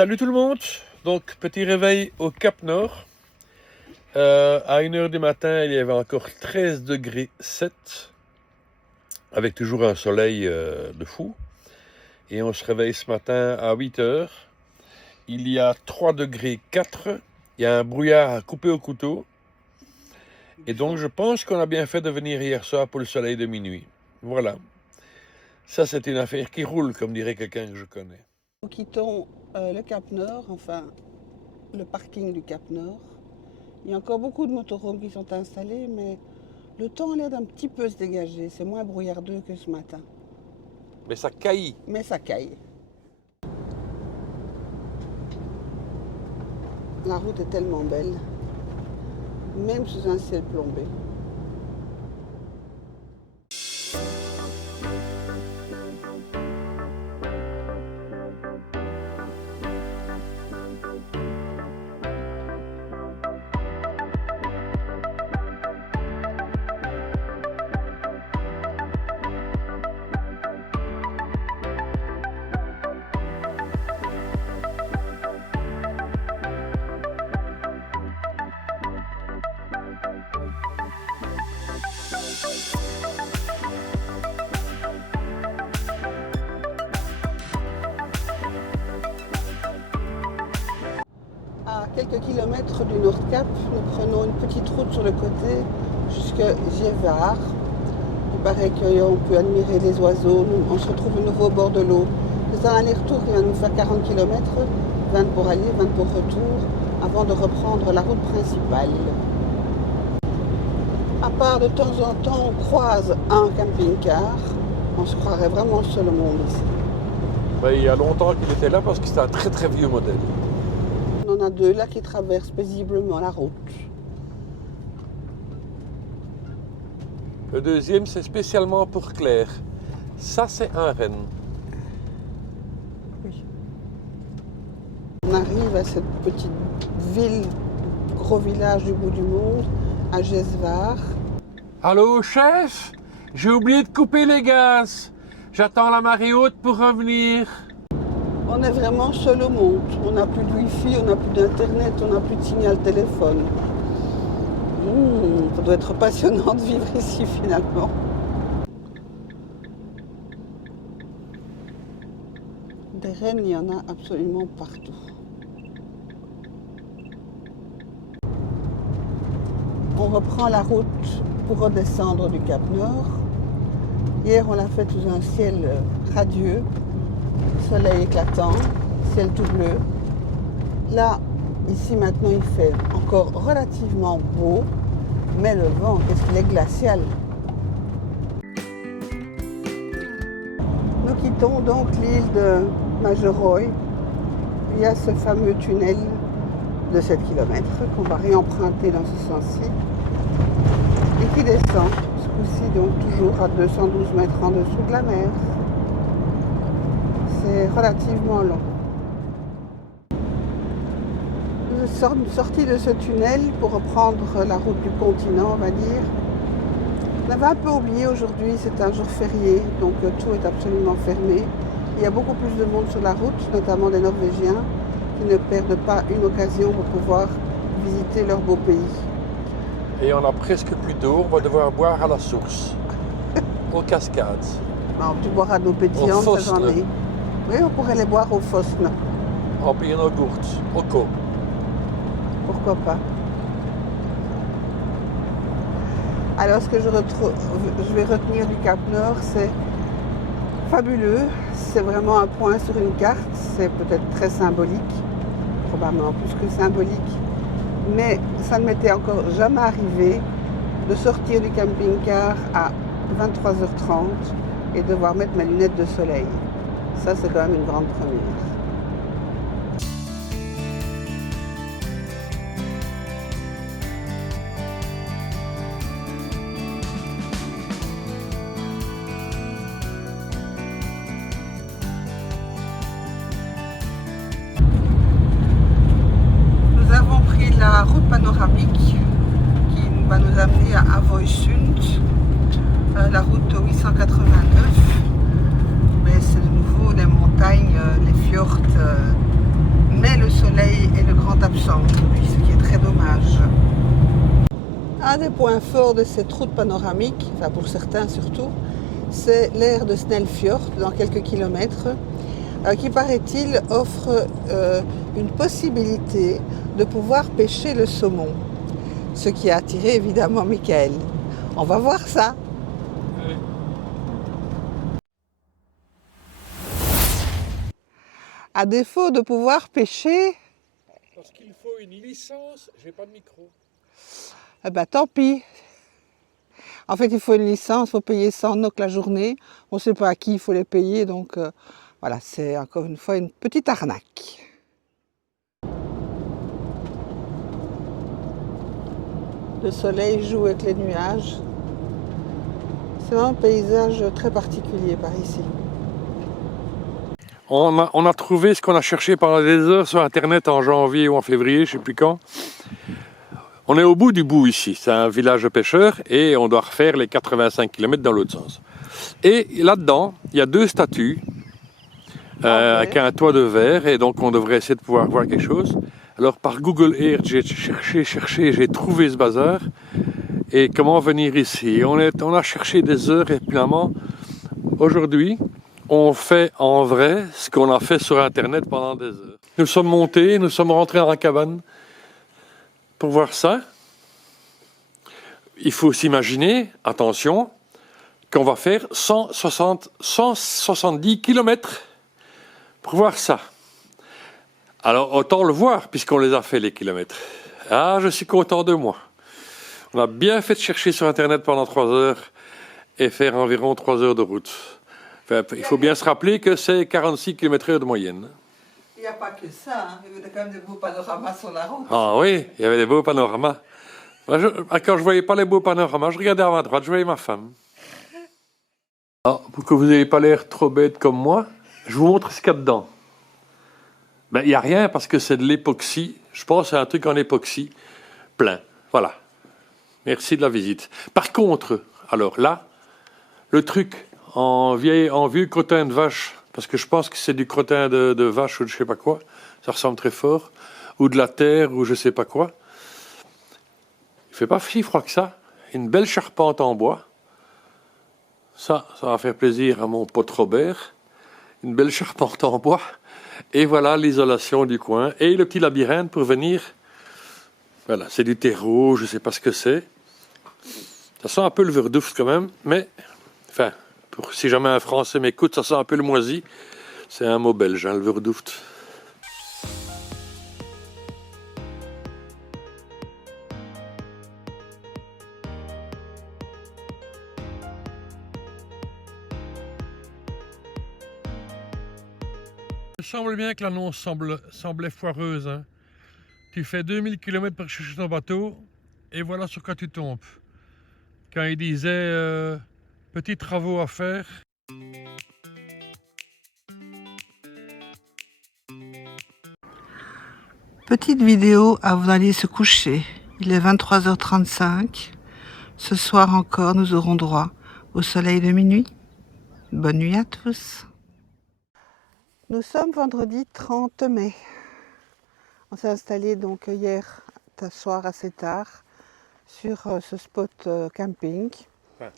Salut tout le monde, donc petit réveil au Cap Nord. À 1h du matin, il y avait encore 13 degrés 7, avec toujours un soleil de fou. Et on se réveille ce matin à 8h. Il y a 3 degrés 4, il y a un brouillard à couper au couteau. Et donc je pense qu'on a bien fait de venir hier soir pour le soleil de minuit. Voilà. Ça c'est une affaire qui roule, comme dirait quelqu'un que je connais. Nous quittons le Cap Nord, enfin le parking du Cap Nord. Il y a encore beaucoup de motorhomes qui sont installés, mais le temps a l'air d'un petit peu se dégager. C'est moins brouillardeux que ce matin. Mais ça caille. Mais ça caille. La route est tellement belle, même sous un ciel plombé. À quelques kilomètres du Nord-Cap, nous prenons une petite route sur le côté jusqu'à Gievard. Il paraît qu'on peut admirer les oiseaux. On se retrouve de nouveau au bord de l'eau. C'est un aller-retour qui va nous faire 40 km, 20 pour aller, 20 pour retour, avant de reprendre la route principale. À part de temps en temps, on croise un camping-car. On se croirait vraiment seul au monde ici. Ben, il y a longtemps qu'il était là parce que c'est un très très vieux modèle. On en a deux là qui traversent paisiblement la route. Le deuxième, c'est spécialement pour Claire. Ça, c'est un renne. Oui. On arrive à cette petite ville, gros village du bout du monde, à Gievard. Allô, chef? J'ai oublié de couper les gaz. J'attends la marée haute pour revenir. On est vraiment seul au monde. On n'a plus de wifi, on n'a plus d'internet, on n'a plus de signal téléphone. Ça doit être passionnant de vivre ici finalement. Des rennes, il y en a absolument partout. On reprend la route pour redescendre du Cap Nord. Hier, on l'a fait sous un ciel radieux, soleil éclatant, ciel tout bleu. Là, ici maintenant, il fait encore relativement beau, mais le vent, qu'est-ce qu'il est glacial. Nous quittons donc l'île de Majeroy. Il y a ce fameux tunnel de 7 km qu'on va réemprunter dans ce sens-ci et qui descend, ce coup-ci donc toujours à 212 mètres en dessous de la mer. C'est relativement long. Nous sommes sortis de ce tunnel pour reprendre la route du continent, on va dire. On avait un peu oublié aujourd'hui, c'est un jour férié, donc tout est absolument fermé. Il y a beaucoup plus de monde sur la route, notamment des Norvégiens, qui ne perdent pas une occasion pour pouvoir visiter leur beau pays. Et on a presque plus d'eau, on va devoir boire à la source, aux cascades. Alors, tu boiras d'eau pétillante, ça j'en ai. Oui, on pourrait les boire au Fosne. Op een yoghurt, ook. Pourquoi pas. Alors, ce que je vais retenir du Cap Nord, c'est fabuleux. C'est vraiment un point sur une carte. C'est peut-être très symbolique, probablement plus que symbolique. Mais ça ne m'était encore jamais arrivé de sortir du camping-car à 23h30 et devoir mettre mes lunettes de soleil. Ça, c'est quand même une grande première. Nous avons pris la route panoramique qui va nous amener à Avoysund, la route 889. Mais c'est de nouveau les montagnes, les fjords centre, lui, ce qui est très dommage. Un des points forts de cette route panoramique, enfin pour certains surtout, c'est l'aire de Snellfjord, dans quelques kilomètres, qui paraît-il offre une possibilité de pouvoir pêcher le saumon. Ce qui a attiré évidemment Michael. On va voir ça. Oui. À défaut de pouvoir pêcher, Parce qu'il faut une licence, j'ai pas de micro. eh ben tant pis. En fait, il faut une licence, il faut payer 100 NOK la journée. On ne sait pas à qui il faut les payer, donc voilà, c'est encore une fois une petite arnaque. Le soleil joue avec les nuages. C'est vraiment un paysage très particulier par ici. On a trouvé ce qu'on a cherché pendant des heures sur internet en janvier ou en février, je ne sais plus quand. On est au bout du bout ici, c'est un village de pêcheurs et on doit refaire les 85 km dans l'autre sens. Et là-dedans, il y a 2 statues avec un toit de verre et donc on devrait essayer de pouvoir voir quelque chose. Alors par Google Earth, j'ai cherché, j'ai trouvé ce bazar et comment venir ici. On a cherché des heures et finalement, aujourd'hui, on fait en vrai ce qu'on a fait sur internet pendant des heures. Nous sommes montés, nous sommes rentrés dans la cabane pour voir ça. Il faut s'imaginer, attention, qu'on va faire 170 km pour voir ça. Alors autant le voir puisqu'on les a fait les kilomètres. Ah, je suis content de moi. On a bien fait de chercher sur internet pendant 3 heures et faire environ 3 heures de route. Enfin, il faut bien se rappeler que c'est 46 km/h de moyenne. Il n'y a pas que ça, hein. Il y avait quand même des beaux panoramas sur la route. Ah oui, il y avait des beaux panoramas. Moi, quand je voyais pas les beaux panoramas, je regardais à ma droite, je voyais ma femme. Alors, pour que vous n'ayez pas l'air trop bête comme moi, je vous montre ce qu'il y a dedans. Ben, il n'y a rien parce que c'est de l'époxy. Je pense que c'est un truc en époxy plein. Voilà. Merci de la visite. Par contre, alors là, le truc en vieux crottin de vache, parce que je pense que c'est du crottin de vache ou de je sais pas quoi, ça ressemble très fort, ou de la terre ou je sais pas quoi. Il fait pas si froid que ça. Une belle charpente en bois. Ça va faire plaisir à mon pote Robert. Une belle charpente en bois. Et voilà l'isolation du coin. Et le petit labyrinthe pour venir. Voilà, c'est du terreau, je sais pas ce que c'est. Ça sent un peu le verdouf quand même, mais enfin, si jamais un Français m'écoute, ça sent un peu le moisi. C'est un mot belge, hein, le verdouf. Il semble bien que l'annonce semblait foireuse. Hein. Tu fais 2000 km pour chercher ton bateau, et voilà sur quoi tu tombes. Quand il disait petits travaux à faire. Petite vidéo avant d'aller se coucher. Il est 23h35. Ce soir encore, nous aurons droit au soleil de minuit. Bonne nuit à tous. Nous sommes vendredi 30 mai. On s'est installé donc hier soir assez tard sur ce spot camping. Enfin,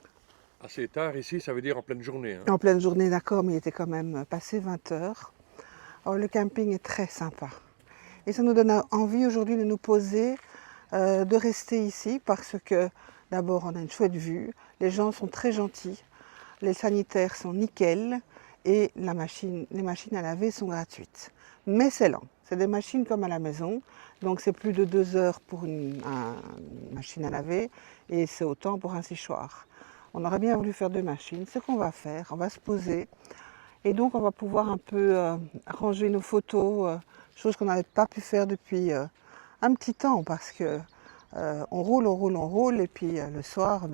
assez tard ici, ça veut dire en pleine journée. Hein. En pleine journée, d'accord, mais il était quand même passé 20 heures. Alors, le camping est très sympa. Et ça nous donne envie aujourd'hui de nous poser, de rester ici parce que d'abord on a une chouette vue, les gens sont très gentils, les sanitaires sont nickel et les machines à laver sont gratuites. Mais c'est lent, c'est des machines comme à la maison, donc c'est plus de 2 heures pour une machine à laver et c'est autant pour un séchoir. On aurait bien voulu faire 2 machines, ce qu'on va faire, on va se poser et donc on va pouvoir un peu ranger nos photos, chose qu'on n'avait pas pu faire depuis un petit temps parce que on roule et puis le soir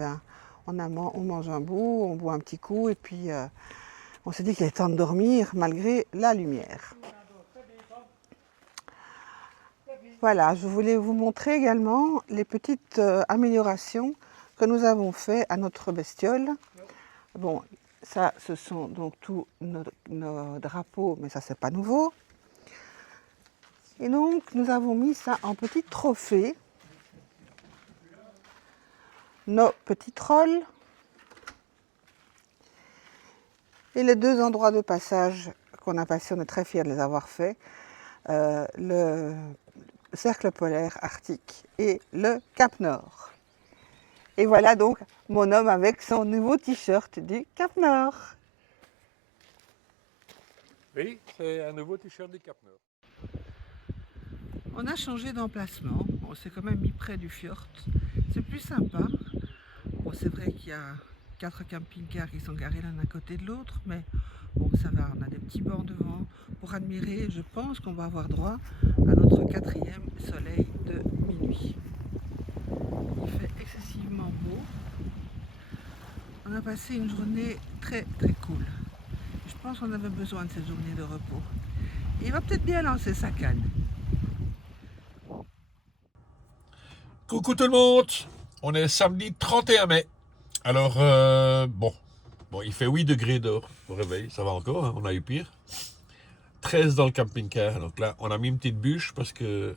on mange un bout, on boit un petit coup et puis on s'est dit qu'il est temps de dormir malgré la lumière. Voilà, je voulais vous montrer également les petites améliorations que nous avons fait à notre bestiole. Bon, ça ce sont donc tous nos drapeaux, mais ça c'est pas nouveau. Et donc, nous avons mis ça en petit trophée. Nos petits trolls. Et les deux endroits de passage qu'on a passés, on est très fiers de les avoir faits. Le cercle polaire arctique et le Cap Nord. Et voilà donc mon homme avec son nouveau t-shirt du Cap Nord. Oui, c'est un nouveau t-shirt du Cap Nord. On a changé d'emplacement, on s'est quand même mis près du fjord. C'est plus sympa. Bon, c'est vrai qu'il y a 4 camping-cars qui sont garés l'un à côté de l'autre, mais bon, ça va, on a des petits bancs devant pour admirer. Je pense qu'on va avoir droit à notre 4e soleil de minuit. Il fait excessivement beau. On a passé une journée très cool. Je pense qu'on avait besoin de cette journée de repos. Et il va peut-être bien lancer sa canne. Coucou tout le monde, on est samedi 31 mai. Alors, bon, il fait 8 degrés dehors au réveil, ça va encore, hein, on a eu pire. 13 dans le camping-car, donc là, on a mis une petite bûche parce que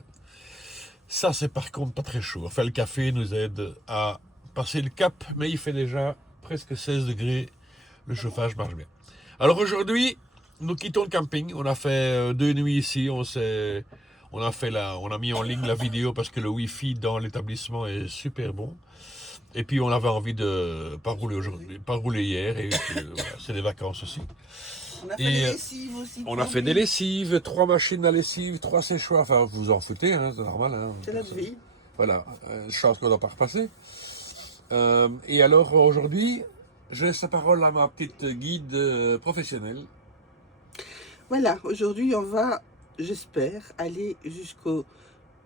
ça, c'est par contre pas très chaud. Enfin, le café nous aide à passer le cap, mais il fait déjà presque 16 degrés, le chauffage marche bien. Alors aujourd'hui, nous quittons le camping, on a fait 2 nuits ici, on a mis en ligne la vidéo parce que le wifi dans l'établissement est super bon. Et puis on avait envie de pas rouler aujourd'hui, pas rouler hier, et voilà, c'est les vacances aussi. On a fait des lessives aussi. On a fait des lessives, 3 machines à lessive, 3 séchoirs, enfin vous en foutez, hein, c'est normal. Hein, c'est notre vie. Voilà, chance qu'on ne doit pas repasser. Et alors aujourd'hui, je laisse la parole à ma petite guide professionnelle. Voilà, aujourd'hui on va, j'espère, aller jusqu'au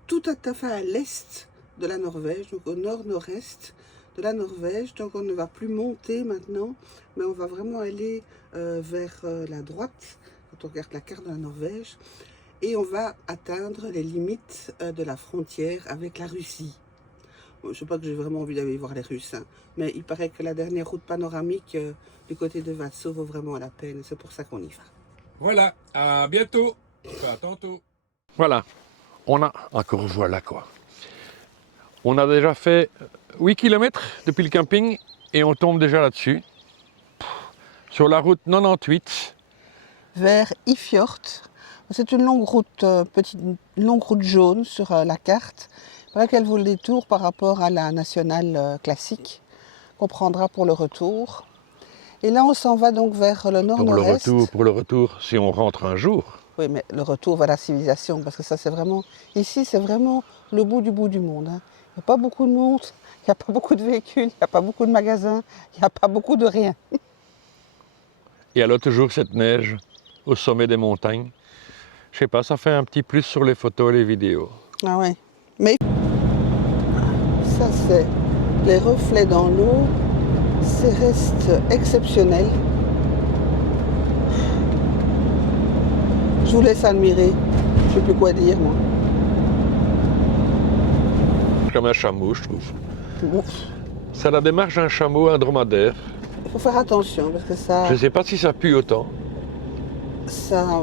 tout à fait à l'est de la Norvège, donc au nord-nord-est de la Norvège. Donc on ne va plus monter maintenant, mais on va vraiment aller vers la droite, quand on regarde la carte de la Norvège, et on va atteindre les limites de la frontière avec la Russie. Bon, je ne sais pas que j'ai vraiment envie d'aller voir les Russes, hein, mais il paraît que la dernière route panoramique du côté de Vadsø vaut vraiment la peine, c'est pour ça qu'on y va. Voilà, à bientôt, enfin à tantôt. Voilà, on a, encore voilà quoi. On a déjà fait 8 km depuis le camping et on tombe déjà là-dessus. Sur la route 98. Vers Ifjord. C'est une longue route, longue route jaune sur la carte. Pour laquelle vaut le détour par rapport à la nationale classique qu'on prendra pour le retour. Et là, on s'en va donc vers le nord-nord-est. Pour le retour, si on rentre un jour. Oui, mais le retour vers la civilisation, parce que ça, c'est vraiment... Ici, c'est vraiment le bout du monde. Hein. Il n'y a pas beaucoup de monde, il n'y a pas beaucoup de véhicules, il n'y a pas beaucoup de magasins, il n'y a pas beaucoup de rien. Et alors, toujours cette neige au sommet des montagnes. Je sais pas, ça fait un petit plus sur les photos et les vidéos. Ah ouais. Mais ça, c'est les reflets dans l'eau. C'est reste exceptionnel. Je vous laisse admirer. Je ne sais plus quoi dire, moi. Comme un chameau, je trouve. Ouf. C'est la démarche d'un chameau, un dromadaire. Il faut faire attention parce que ça... Je ne sais pas si ça pue autant. Ça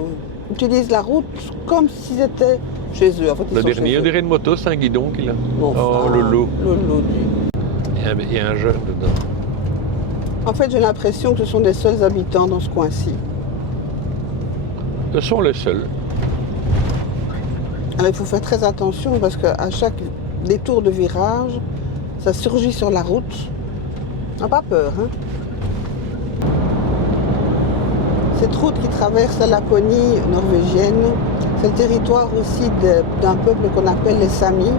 utilise la route comme si c'était chez eux. En fait, Le dernier, on dirait une moto, c'est un guidon qu'il a. Bon, oh, le lot. Le lot. Il y a un jeune dedans. En fait, j'ai l'impression que ce sont des seuls habitants dans ce coin-ci. Ce sont les seuls. Alors, il faut faire très attention parce qu'à chaque détour de virage, ça surgit sur la route. On n'a pas peur, hein. Cette route qui traverse la Laponie norvégienne, c'est le territoire aussi d'un peuple qu'on appelle les Samis,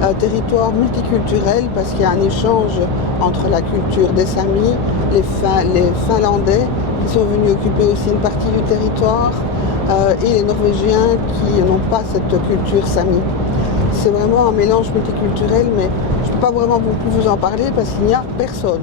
un territoire multiculturel parce qu'il y a un échange entre la culture des Samis, les Finlandais qui sont venus occuper aussi une partie du territoire et les Norvégiens qui n'ont pas cette culture Sami. C'est vraiment un mélange multiculturel, mais je ne peux pas vraiment beaucoup vous en parler parce qu'il n'y a personne.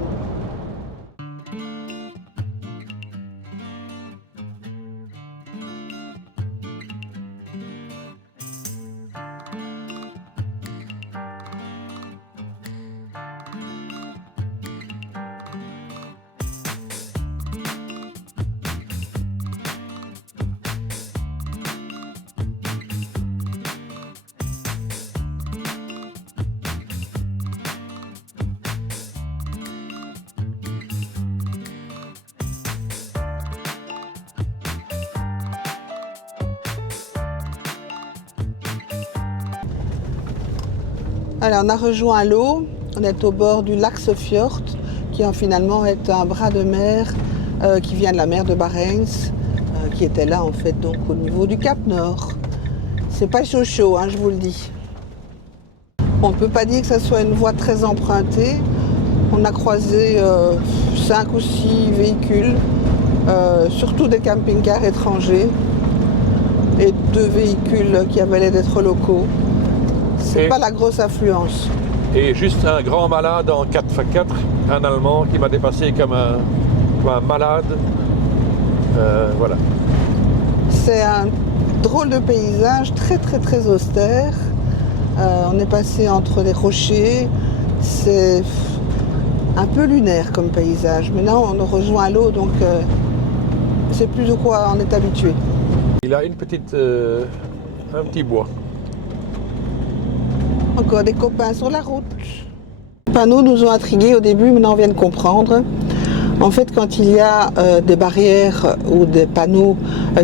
Alors on a rejoint l'eau, on est au bord du lac Sofjord, qui finalement est un bras de mer qui vient de la mer de Barents, qui était là en fait donc au niveau du Cap Nord. C'est pas chaud, hein, je vous le dis. On ne peut pas dire que ça soit une voie très empruntée. On a croisé 5 ou 6 véhicules, surtout des camping-cars étrangers et 2 véhicules qui avaient l'air d'être locaux. C'est pas la grosse affluence. Et juste un grand malade en 4x4, un Allemand qui m'a dépassé comme un malade. Voilà. C'est un drôle de paysage, très austère. On est passé entre des rochers. C'est un peu lunaire comme paysage. Maintenant, on rejoint l'eau, donc c'est plus de quoi on est habitué. Il a un petit bois. Encore des copains sur la route. Les panneaux nous ont intrigués au début, maintenant on vient de comprendre. En fait, quand il y a des barrières ou des panneaux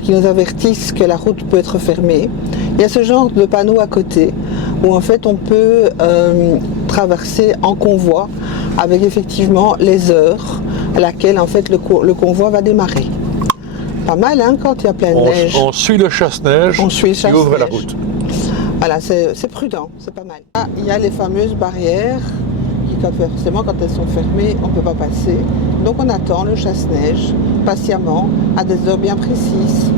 qui nous avertissent que la route peut être fermée, il y a ce genre de panneaux à côté où en fait on peut traverser en convoi avec effectivement les heures à laquelle en fait le convoi va démarrer. Pas mal hein, quand il y a plein de neige. On suit le chasse-neige qui ouvre la route. Voilà, c'est prudent, c'est pas mal. Ah, il y a les fameuses barrières qui, forcément, quand elles sont fermées, on ne peut pas passer. Donc on attend le chasse-neige patiemment à des heures bien précises.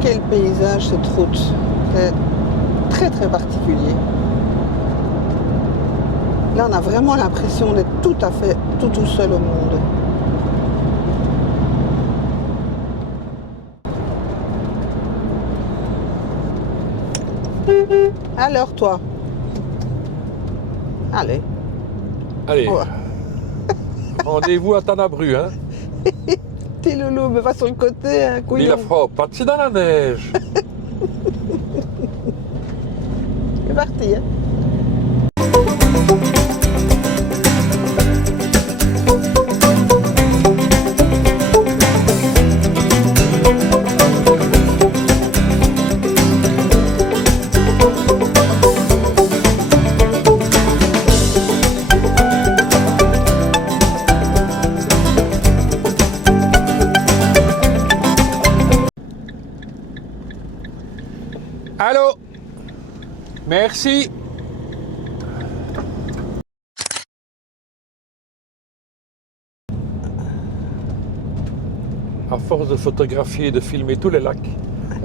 Quel paysage cette route, c'est très particulier. Là on a vraiment l'impression d'être tout à fait tout seul au monde. Alors toi, allez. Allez, Ouais. rendez-vous à Tanabru, hein. Petit loulou, mais va sur le côté, hein, couillon. Il la fera pas dans la neige. C'est parti, hein. Allô? Merci. À force de photographier et de filmer tous les lacs,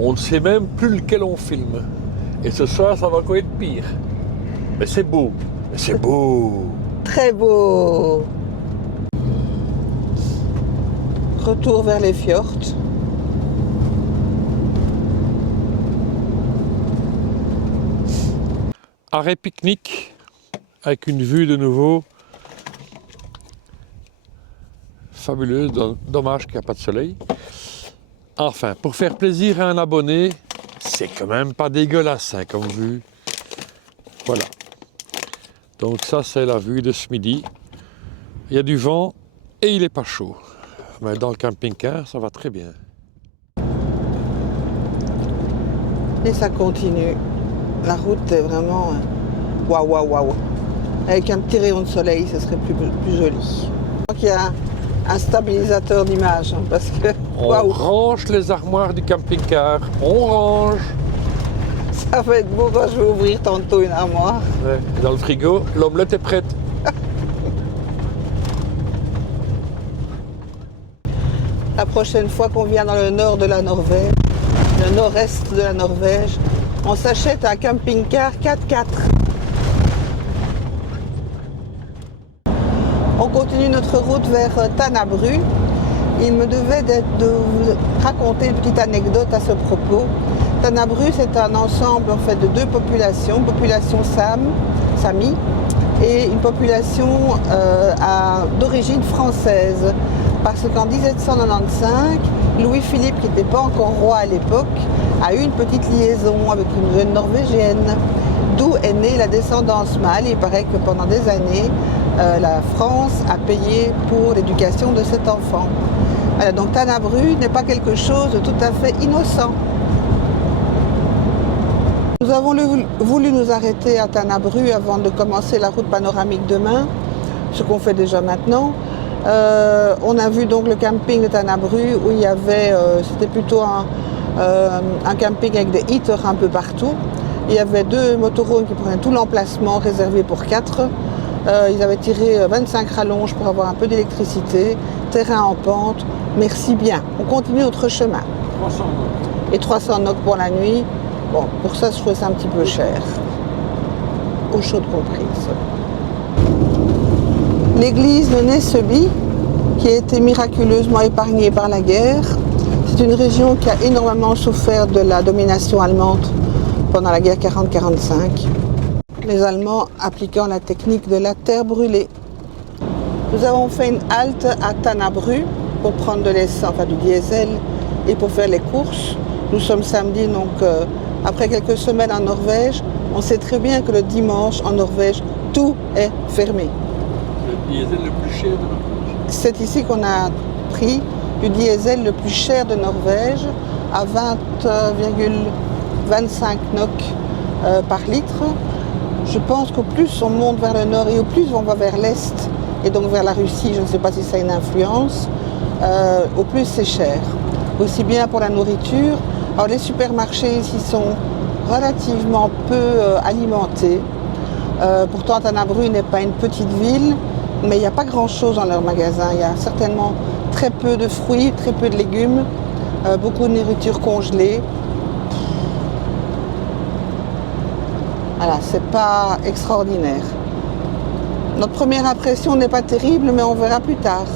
on ne sait même plus lequel on filme. Et ce soir, ça va encore être pire. Mais c'est beau. Mais c'est beau. Très beau. Retour vers les fjords. Arrêt pique-nique avec une vue de nouveau fabuleuse. Dommage qu'il n'y a pas de soleil. Enfin, pour faire plaisir à un abonné, c'est quand même pas dégueulasse hein, comme vue. Voilà. Donc ça, c'est la vue de ce midi. Il y a du vent et il n'est pas chaud. Mais dans le camping-car, ça va très bien. Et ça continue. La route est vraiment waouh. Avec un petit rayon de soleil, ce serait plus joli. Je crois qu'il y a un stabilisateur d'image, hein, parce que On range les armoires du camping-car. On range. Ça va être beau quand je vais ouvrir tantôt une armoire. Ouais. Dans le frigo, l'omelette est prête. La prochaine fois qu'on vient dans le nord de la Norvège, le nord-est de la Norvège, on s'achète un camping-car 4x4. continue notre route vers Tanabru. Il me devait de vous raconter une petite anecdote à ce propos. Tanabru, c'est un ensemble en fait de deux populations, une population Sami et une population d'origine française. Parce qu'en 1795, Louis-Philippe, qui n'était pas encore roi à l'époque, a eu une petite liaison avec une jeune norvégienne, d'où est née la descendance mâle. Il paraît que pendant des années, la France a payé pour l'éducation de cet enfant. Voilà, donc Tanabru n'est pas quelque chose de tout à fait innocent. Nous avons voulu nous arrêter à Tanabru avant de commencer la route panoramique demain, ce qu'on fait déjà maintenant. On a vu donc le camping de Tanabru où il y avait, c'était plutôt un camping avec des heaters un peu partout. Il y avait 2 motorhomes qui prenaient tout l'emplacement réservé pour 4. Ils avaient tiré 25 rallonges pour avoir un peu d'électricité, terrain en pente. Merci bien. On continue notre chemin. 300 NOK. Et 300 NOK pour la nuit. Bon, pour ça, je trouve ça un petit peu cher. Eau chaude comprise. L'église de Nesseby, qui a été miraculeusement épargnée par la guerre, c'est une région qui a énormément souffert de la domination allemande pendant la guerre 40-45. Les Allemands appliquant la technique de la terre brûlée. Nous avons fait une halte à Tanabru pour prendre de l'essence, enfin du diesel, et pour faire les courses. Nous sommes samedi, donc après quelques semaines en Norvège, on sait très bien que le dimanche en Norvège, tout est fermé. Le diesel le plus cher de Norvège. C'est ici qu'on a pris du diesel le plus cher de Norvège à 20,25 NOK par litre. Je pense qu'au plus on monte vers le nord et au plus on va vers l'est, et donc vers la Russie, je ne sais pas si ça a une influence, au plus c'est cher. Aussi bien pour la nourriture. Alors les supermarchés ici sont relativement peu alimentés. Pourtant Tanabru n'est pas une petite ville, mais il n'y a pas grand-chose dans leurs magasins. Il y a certainement très peu de fruits, très peu de légumes, beaucoup de nourriture congelée. Voilà, c'est pas extraordinaire. Notre première impression n'est pas terrible, mais on verra plus tard.